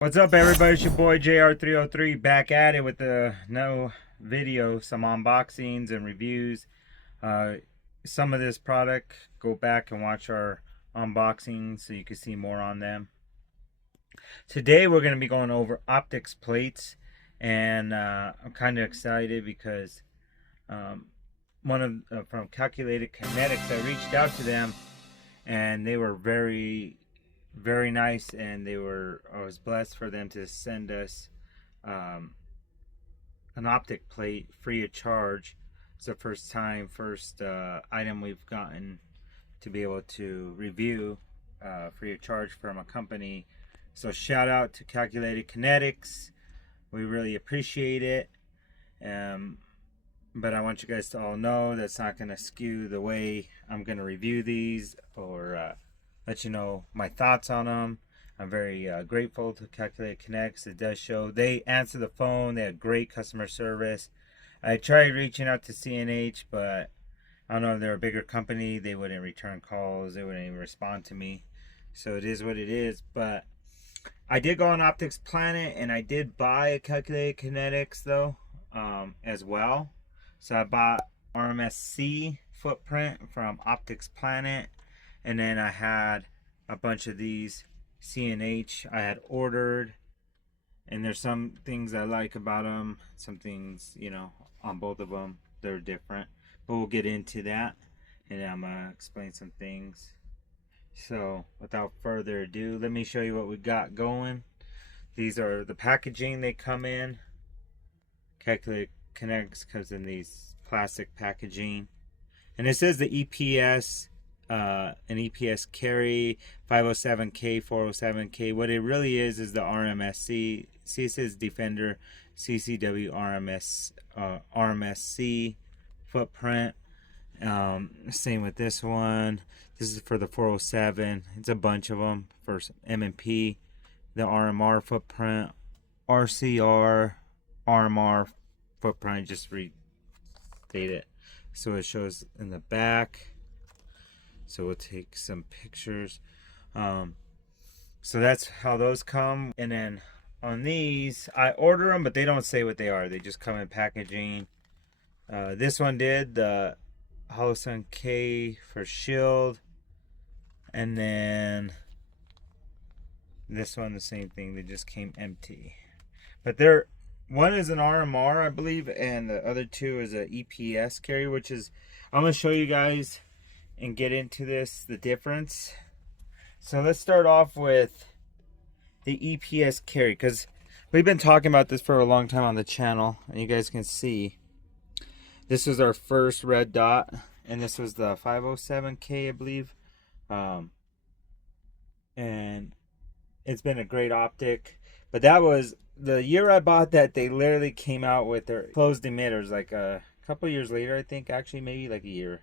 What's up, everybody? It's your boy JR303 back at it with a no video, some unboxings and reviews. Some of this product, go back and watch our unboxings so you can see more on them. Today we're going to be going over Optic Plates, and I'm kind of excited because from Calculated Kinetics, I reached out to them and they were very nice, and I was blessed for them to send us an Optic Plate free of charge. It's the first item we've gotten to be able to review free of charge from a company. So shout out to Calculated Kinetics. We really appreciate it. But I want you guys to all know that's not going to skew the way I'm going to review these or let you know my thoughts on them. I'm very grateful to Calculate Connects. It does show they answer the phone. They have great customer service. I tried reaching out to C&H, but I don't know if they're a bigger company. They wouldn't return calls. They wouldn't even respond to me. So it is what it is. But I did go on Optics Planet, and I did buy a Calculated Kinetics though as well. So I bought RMSC footprint from Optics Planet. And then I had a bunch of these C&H I had ordered. And there's some things I like about them. Some things, on both of them, they're different. But we'll get into that. And I'm going to explain some things. So without further ado, let me show you what we got going. These are the packaging they come in. Calculate Connects comes in these plastic packaging. And it says the EPS. An EPS carry 507K, 407K. What it really is the RMSC. See, it says Defender CCW RMSC footprint. Same with this one. This is for the 407. It's a bunch of them for M&P. The RMR footprint, RCR, RMR footprint. Just restate it so it shows in the back. So we'll take some pictures. So that's how those come. And then on these, I order them, but they don't say what they are. They just come in packaging. This one did the Holosun K for shield. And then this one, the same thing. They just came empty. But one is an RMR, I believe, and the other two is a EPS carry, which is, I'm going to show you guys and get into the difference. So let's start off with the EPS carry, because we've been talking about this for a long time on the channel, and you guys can see this was our first red dot, and this was the 507K, I believe. And it's been a great optic, but that was the year I bought that. They literally came out with their closed emitters like a couple years later, I think, actually maybe like a year or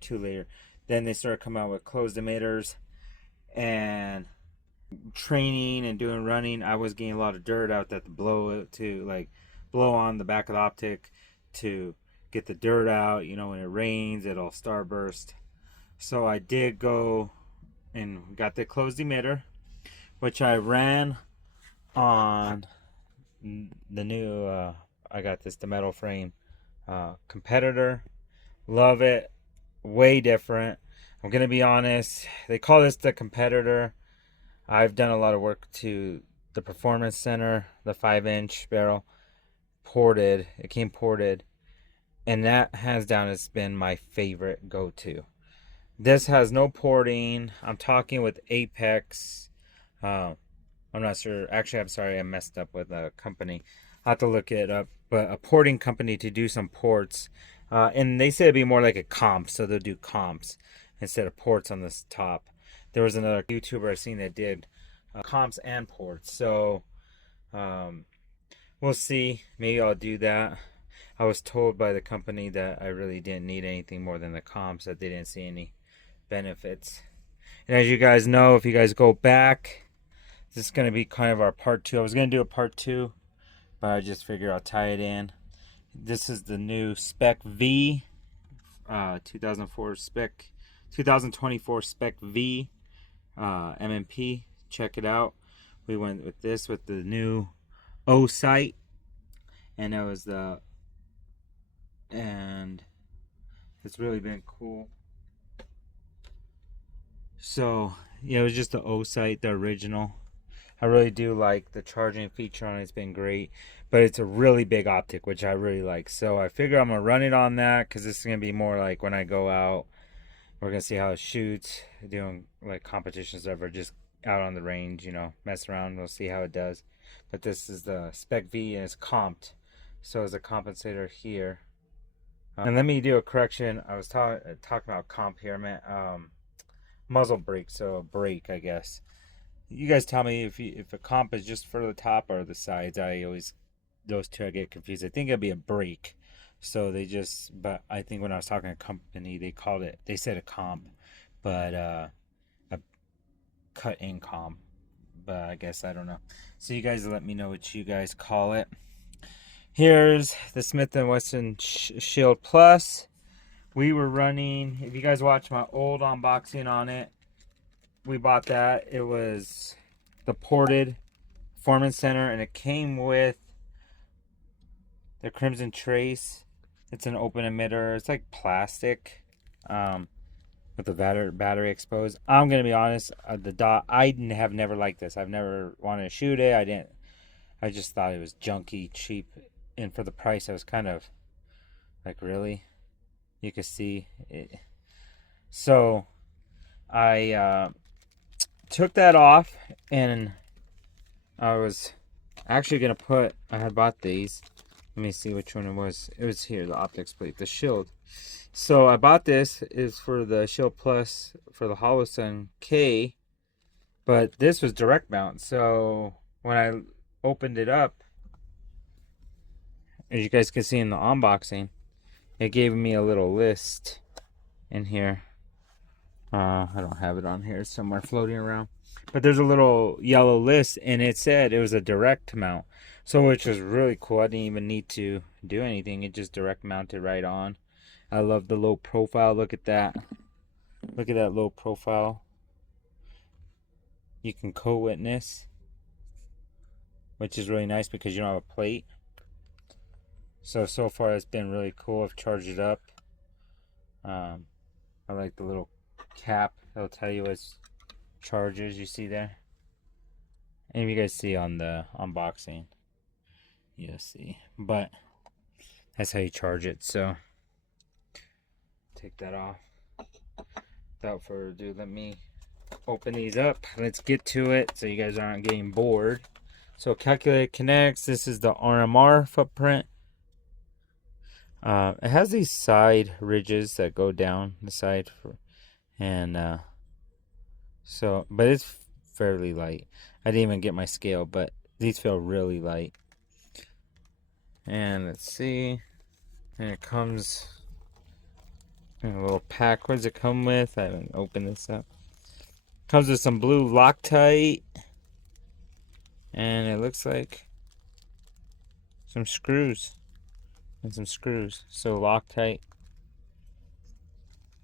two later. Then they started coming out with closed emitters, and training and doing running, I was getting a lot of dirt out that to blow on the back of the optic to get the dirt out. When it rains, it'll starburst. So I did go and got the closed emitter, which I ran on the new, I got the metal frame competitor. Love it. Way different. I'm gonna be honest, they call this the competitor. I've done a lot of work to the performance center, the 5-inch barrel ported. It came ported, and that hands down has been my favorite go-to. This has no porting. I'm talking with Apex. I'm not sure, actually I'm sorry, I messed up with a company. I'll have to look it up, but a porting company to do some ports. And they said it'd be more like a comp, so they'll do comps instead of ports on this top. There was another YouTuber I seen that did comps and ports, so we'll see. Maybe I'll do that. I was told by the company that I really didn't need anything more than the comps, that they didn't see any benefits. And as you guys know, if you guys go back, this is going to be kind of our part 2. I was going to do a part 2, but I just figured I'll tie it in. This is the new Spec V, 2024 Spec V, M&P. Check it out. We went with this with the new O sight, and it was and it's really been cool. So yeah, it was just the O sight, the original. I really do like the charging feature on it. It's been great, but it's a really big optic, which I really like. So I figure I'm gonna run it on that because this is gonna be more like when I go out. We're gonna see how it shoots, doing like competitions ever, just out on the range, mess around. We'll see how it does. But this is the Spec V and it's comped, so it's a compensator here. And let me do a correction. I was talking about comp here, man. Muzzle brake, so a brake, I guess. You guys tell me if a comp is just for the top or the sides. Those two I get confused. I think it'd be a brake. So but I think when I was talking to a company, they said a comp, but a cut in comp. But I guess I don't know. So you guys let me know what you guys call it. Here's the Smith & Wesson Shield Plus. We were running, if you guys watch my old unboxing on it, we bought that. It was the ported Performance Center, and it came with the Crimson Trace. It's an open emitter. It's like plastic with the battery exposed. I'm going to be honest, the dot, I have never liked this. I've never wanted to shoot it. I just thought it was junky, cheap, and for the price, I was kind of like, really? You could see it. So I took that off, and I was actually gonna I had bought these. Let me see which one it was. It was here, the Optic Plate, the Shield. So I bought this is for the Shield Plus for the Holosun K, but this was direct mount. So when I opened it up, as you guys can see in the unboxing, it gave me a little list in here. I don't have it on here, it's somewhere floating around. But there's a little yellow list, and it said it was a direct mount. So which was really cool. I didn't even need to do anything. It just direct mounted right on. I love the low profile. Look at that. Look at that low profile. You can co-witness, which is really nice because you don't have a plate. So far it's been really cool. I've charged it up. I like the little cap. It'll tell you it's charges, you see there. And if you guys see on the unboxing, you'll see. But that's how you charge it. So take that off. Without further ado, let me open these up. Let's get to it so you guys aren't getting bored. So calculated kinetics. This is the RMR footprint. It has these side ridges that go down the side but it's fairly light. I didn't even get my scale, but these feel really light. And let's see. And it comes in a little pack. What does it come with? I haven't opened this up. Comes with some blue Loctite. And it looks like some screws. And some screws. So Loctite.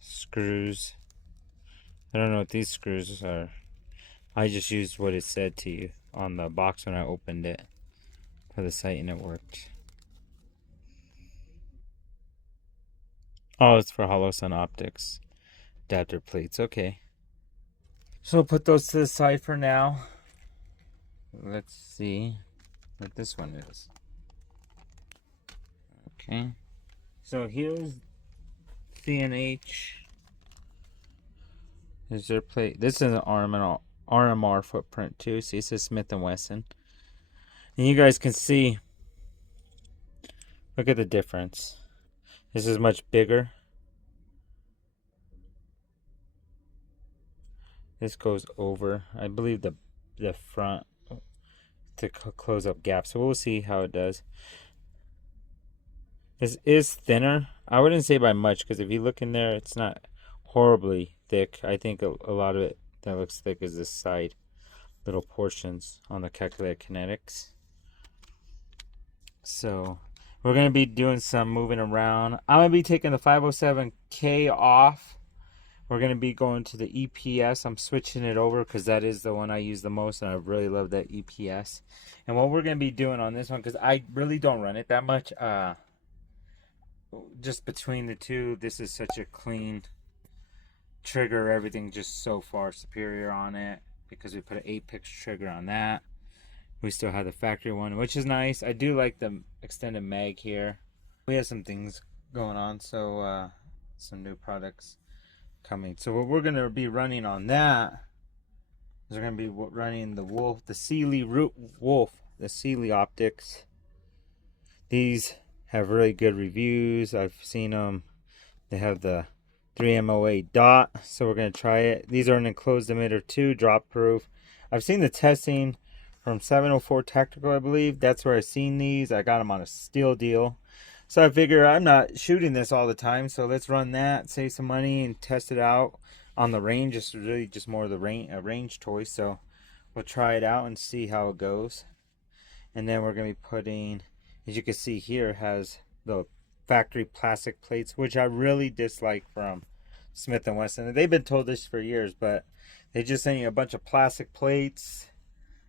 Screws. I don't know what these screws are. I just used what it said to you on the box when I opened it for the sight, and it worked. Oh, it's for Holosun optics. Adapter plates. Okay. So I'll put those to the side for now. Let's see what this one is. Okay. So here's C&H. Is their plate. This is an RMR footprint too. See, it says Smith & Wesson. And you guys can see, look at the difference. This is much bigger. This goes over, I believe, the front to close up gaps. So we'll see how it does. This is thinner. I wouldn't say by much, because if you look in there, it's not horribly thick. I think a lot of it that looks thick is this side little portions on the calculated kinetics. So we're going to be doing some moving around. I'm going to be taking the 507K off. We're going to be going to the EPS. I'm switching it over because that is the one I use the most, and I really love that EPS. And what we're going to be doing on this one, because I really don't run it that much, just between the two, this is such a clean trigger. Everything just so far superior on it because we put an Apex trigger on that. We still have the factory one, which is nice. I do like the extended mag here. We have some things going on, so some new products coming. So what we're going to be running on that is we're going to be running the Wolf, the Sealy Wolf, the Sealy optics. These have really good reviews. I've seen them. They have the 3MOA dot, so we're going to try it. These are an enclosed emitter too, drop proof. I've seen the testing from 704 Tactical, I believe. That's where I've seen these. I got them on a steal deal. So I figure I'm not shooting this all the time, so let's run that, save some money, and test it out on the range. It's really just more of the range toy, so we'll try it out and see how it goes. And then we're going to be putting, as you can see here, it has the factory plastic plates, which I really dislike from Smith & Wesson. They've been told this for years, but they just send you a bunch of plastic plates.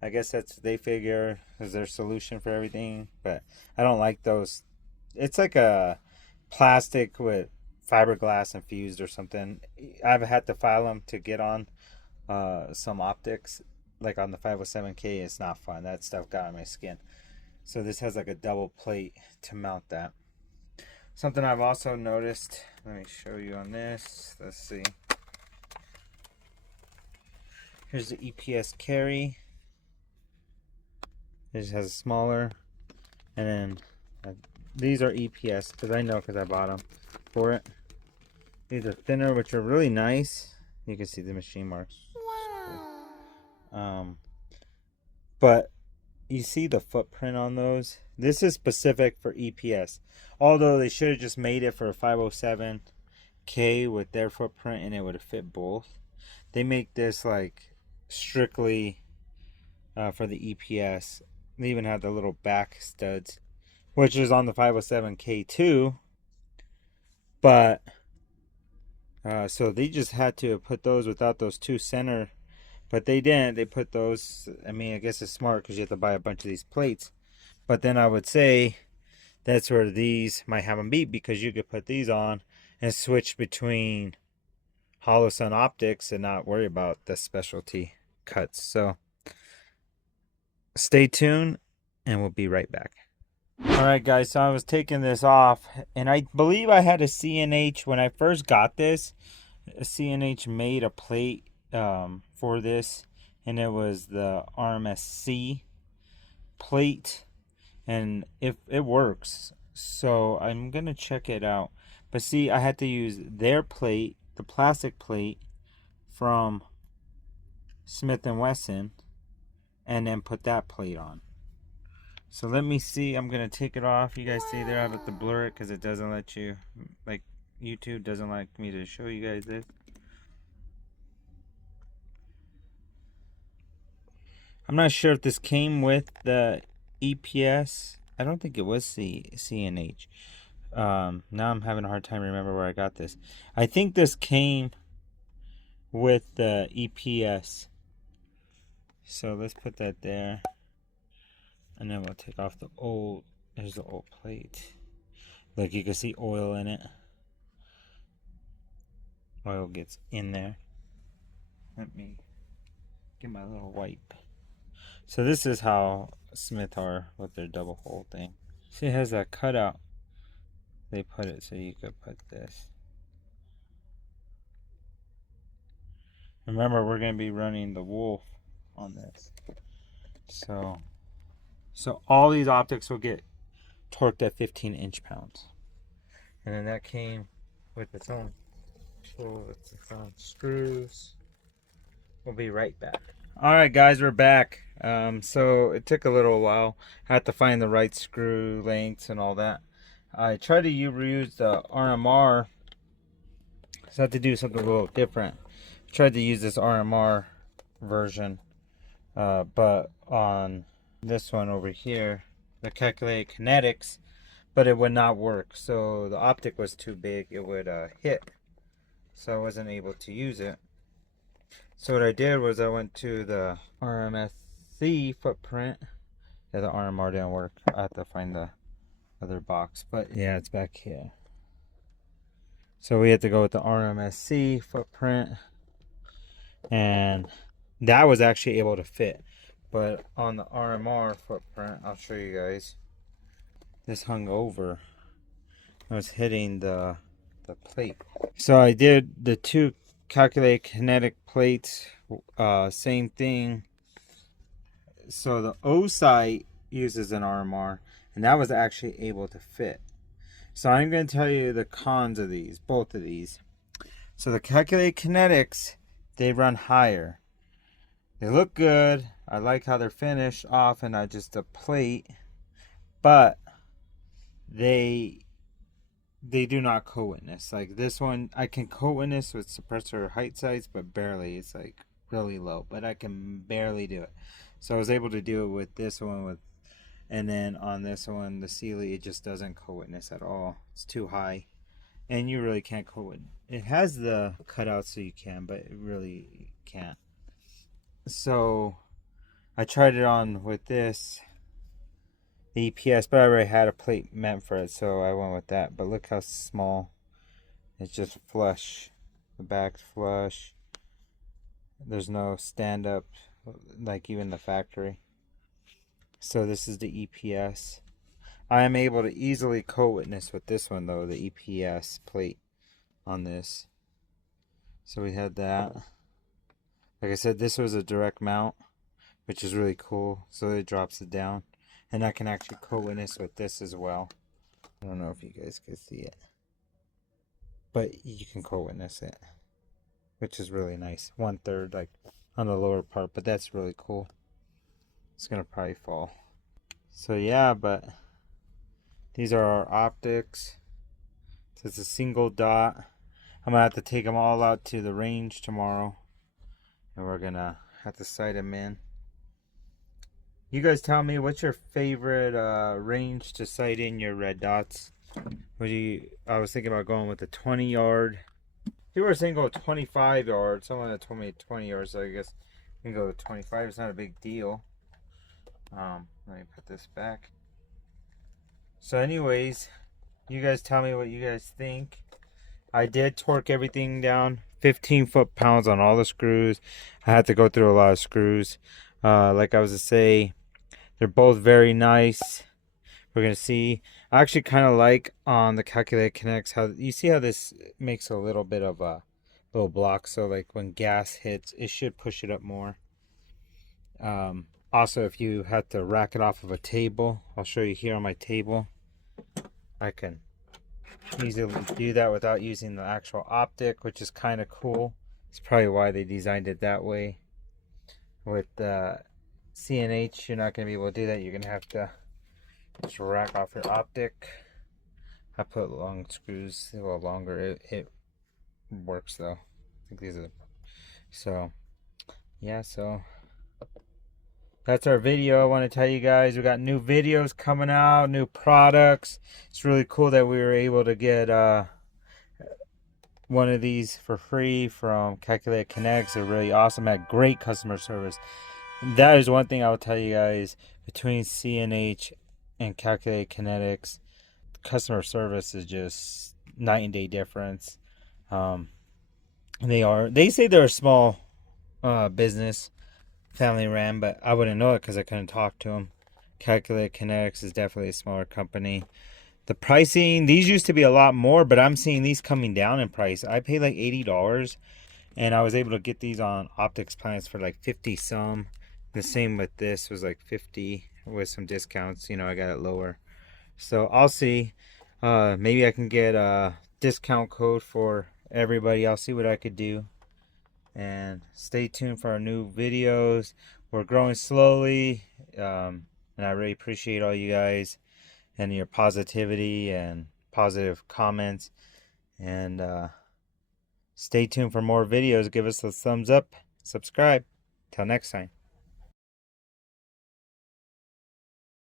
I guess that's they figure is their solution for everything, but I don't like those. It's like a plastic with fiberglass infused or something. I've had to file them to get on some optics, like on the 507K. It's not fun. That stuff got on my skin. So this has like a double plate to mount that. Something I've also noticed, let me show you on this. Let's see. Here's the EPS carry. It just has a smaller, and then these are EPS because I know because I bought them for it. These are thinner, which are really nice. You can see the machine marks. Wow. But you see the footprint on those. This is specific for EPS. Although they should have just made it for a 507K with their footprint, and it would have fit both. They make this like strictly for the EPS. They even have the little back studs, which is on the 507K too. But so they just had to put those without those two center, but they didn't. They put those. I mean, I guess it's smart because you have to buy a bunch of these plates. But then I would say that's where these might have them beat, because you could put these on and switch between Holosun optics and not worry about the specialty cuts. So stay tuned and we'll be right back. Alright guys, so I was taking this off, and I believe I had a C&H when I first got this. A C&H made a plate for this, and it was the RMSC plate, and it works. So I'm gonna check it out. But see, I had to use their plate, the plastic plate from Smith & Wesson, and then put that plate on. So let me see. I'm going to take it off. You guys see there I have to blur it because it doesn't let you, like YouTube doesn't like me to show you guys this. I'm not sure if this came with the EPS. I don't think it was C&H. Now I'm having a hard time remember where I got this. I think this came with the EPS. So let's put that there. And then we'll take off the old, there's the old plate. Look, you can see oil in it. Oil gets in there. Let me get my little wipe. So this is how Smith are with their double hole thing. See, it has that cutout. They put it so you could put this. Remember, we're going to be running the Wolf on this. So all these optics will get torqued at 15 inch-pounds. And then that came with its own tool, with its own screws. We'll be right back. Alright guys, we're back. So it took a little while. I had to find the right screw lengths and all that. I tried to reuse the RMR. So I had to do something a little different. I tried to use this RMR version. But on this one over here, the calculated kinetics, but it would not work. So the optic was too big. It would hit so I wasn't able to use it. So what I did was I went to the RMSC footprint. Yeah, the RMR didn't work. I have to find the other box, but yeah, it's back here. So we had to go with the RMSC footprint, and that was actually able to fit. But on the RMR footprint, I'll show you guys, this hung over. I was hitting the plate. So I did the two calculated kinetic plates, same thing. So the O sight uses an RMR, and that was actually able to fit. So I'm going to tell you the cons of these, both of these. So the calculated kinetics, they run higher. They look good. I like how they're finished off and not just a plate, but they do not co-witness. Like this one, I can co-witness with suppressor height sights, but barely. It's like really low, but I can barely do it. So I was able to do it with this one, and then on this one, the Sealy, it just doesn't co-witness at all. It's too high, and you really can't co-witness. It has the cutout so you can, but it really can't. So I tried it on with this, the EPS, but I already had a plate meant for it, so I went with that. But look how small. It's just flush. The back's flush. There's no stand up like even the factory. So this is the EPS. I am able to easily co-witness with this one though, the EPS plate on this. So we had that. Like I said, this was a direct mount, which is really cool. So it drops it down. And I can actually co-witness with this as well. I don't know if you guys can see it, but you can co-witness it, which is really nice. 1/3 like on the lower part, but that's really cool. It's gonna probably fall. So yeah, but these are our optics. So it's a single dot. I'm gonna have to take them all out to the range tomorrow, and we're gonna have to sight them in. You guys tell me, what's your favorite range to sight in your red dots? I was thinking about going with the 20 yard. People were saying go 25 yards. Someone had told me 20 yards, so I guess we can go with 25. It's not a big deal. Let me put this back. So anyways, you guys tell me what you guys think. I did torque everything down 15 foot-pounds on all the screws. I had to go through a lot of screws. Like I was to say, they're both very nice. We're gonna see. I actually kind of like on the calculated kinetics how you see how this makes a little bit of a little block. So like when gas hits, it should push it up more. Also, if you had to rack it off of a table, I'll show you here on my table. I can easily do that without using the actual optic, which is kind of cool. It's probably why they designed it that way. With C&H, you're not going to be able to do that. You're going to have to just rack off your optic. I put long screws, a little longer. It works though. I think these are so yeah. So that's our video. I want to tell you guys we got new videos coming out, new products. It's really cool that we were able to get one of these for free from Calculated Kinetics. They're really awesome, had great customer service. That is one thing I will tell you guys, between C&H and Calculated Kinetics, customer service is just night and day difference. They say they're a small business, family ran, but I wouldn't know it because I couldn't talk to them. Calculated Kinetics is definitely a smaller company. The pricing, these used to be a lot more, but I'm seeing these coming down in price. I paid like $80, and I was able to get these on Optics plans for like 50 some. The same with this, was like 50 with some discounts. You know, I got it lower. So I'll see. Maybe I can get a discount code for everybody. I'll see what I could do. And stay tuned for our new videos. We're growing slowly, and I really appreciate all you guys and your positivity and positive comments. And stay tuned for more videos. Give us a thumbs up, subscribe. Till next time.